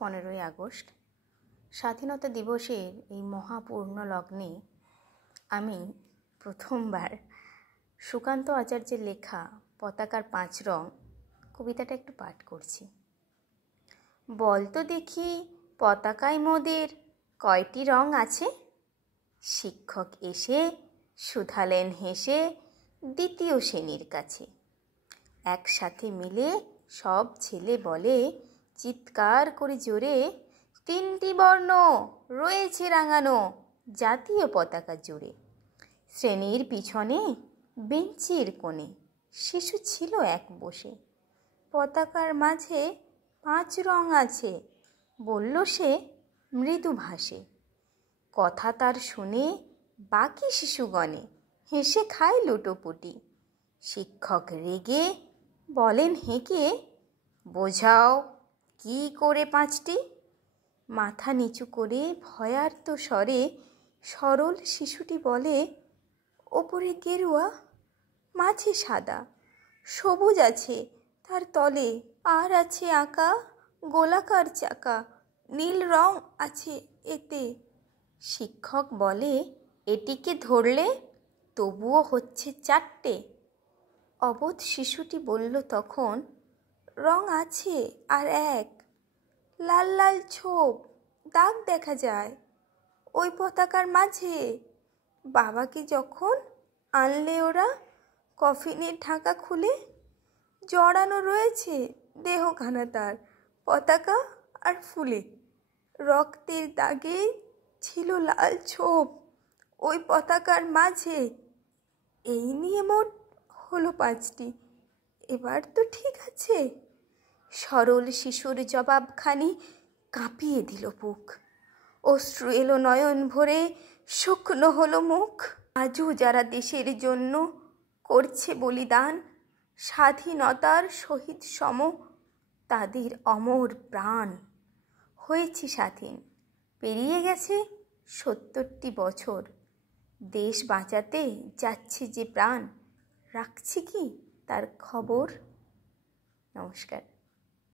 15ই August স্বাধীনতা দিবসের এই মহাপূর্ণ লগ্নে আমি প্রথমবার সুকান্ত আচার্যের লেখা পতাকার 5 রং কবিতাটা একটু পাঠ করছি। বল তো দেখি পতাকায় মোদের কয়টি রং আছে? শিক্ষক এসে শুধালেন হেসে দ্বিতীয় শ্রেণীর কাছে। একসাথে মিলে সব ছেলে বলে চিৎকার করে জোরে, 3টি বর্ণ রয়েছে রাঙানো জাতীয় পতাকা জুড়ে। শ্রেণীর পিছনে বেঞ্চের কোণে শিশু ছিল এক বসে। পতাকার মাঝে 5 রং আছে, বলল সে মৃদু ভাষে। কথা তার শুনে বাকি শিশুগণে হেসে খায় লুটোপুটি। শিক্ষক রেগে বলেন হেঁকে, বোঝাও কি করে 5টি? মাথা নিচু করে ভয়ার্ত স্বরে সরল শিশুটি বলে, ওপরে গেরুয়া, মাঝে সাদা, সবুজ আছে তার তলে, আর আছে আঁকা গোলাকার চাকা, নীল রং আছে এতে। শিক্ষক বলে, এটিকে ধরলে তবুও হচ্ছে 4টে। অবোধ শিশুটি বলল তখন, রং আছে আর এক, লাল লাল ছোপ দাগ দেখা যায় ওই পতাকার মাঝে। বাবাকে যখন আনলে ওরা কফিনের ঢাকা খুলে, জড়ানো রয়েছে দেহখানা তার পতাকা আর ফুলে। রক্তের দাগে ছিল লাল ছোপ ওই পতাকার মাঝে। এই নিয়ে মোট হলো 5টি, এবার তো ঠিক আছে? সরল শিশুর জবাবখানি কাঁপিয়ে দিল বুক। অশ্রু এলো নয়ন ভরে, শুকনো হলো মুখ। আজও যারা দেশের জন্য করছে বলিদান, স্বাধীনতার শহীদ সম তাদের অমর প্রাণ। হয়েছে স্বাধীন, পেরিয়ে গেছে 70টি বছর। দেশ বাঁচাতে যাচ্ছে যে প্রাণ, রাখছি কি তার খবর? নমস্কার।